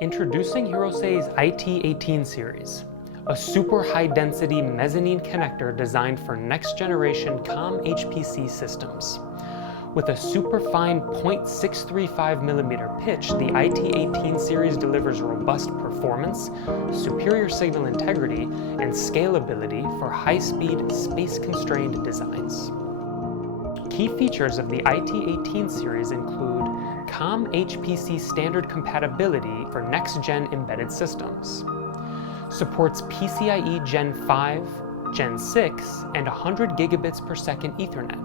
Introducing Hirose's IT18 series, a super high-density mezzanine connector designed for next-generation COM-HPC systems. With a superfine 0.635mm pitch, the IT18 series delivers robust performance, superior signal integrity, and scalability for high-speed, space-constrained designs. Key features of the IT18 series include COM-HPC standard compatibility for next-gen embedded systems, supports PCIe Gen5, Gen6, and 100 gigabits per second Ethernet,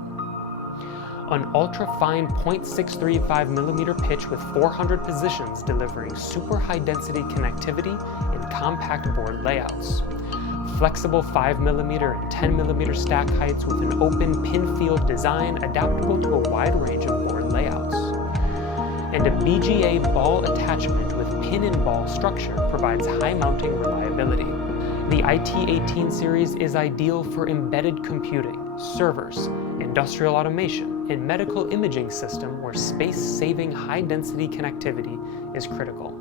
an ultra-fine 0.635mm pitch with 400 positions delivering super high-density connectivity in compact board layouts, flexible 5mm and 10mm stack heights with an open pin field design adaptable to a wide range of board layouts, and a BGA ball attachment with pin-and-ball structure provides high mounting reliability. The IT18 series is ideal for embedded computing, servers, industrial automation, and medical imaging system where space-saving high-density connectivity is critical.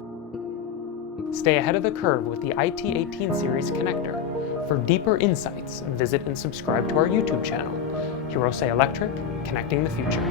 Stay ahead of the curve with the IT18 series connector. For deeper insights, visit and subscribe to our YouTube channel, Hirose Electric, Connecting the Future.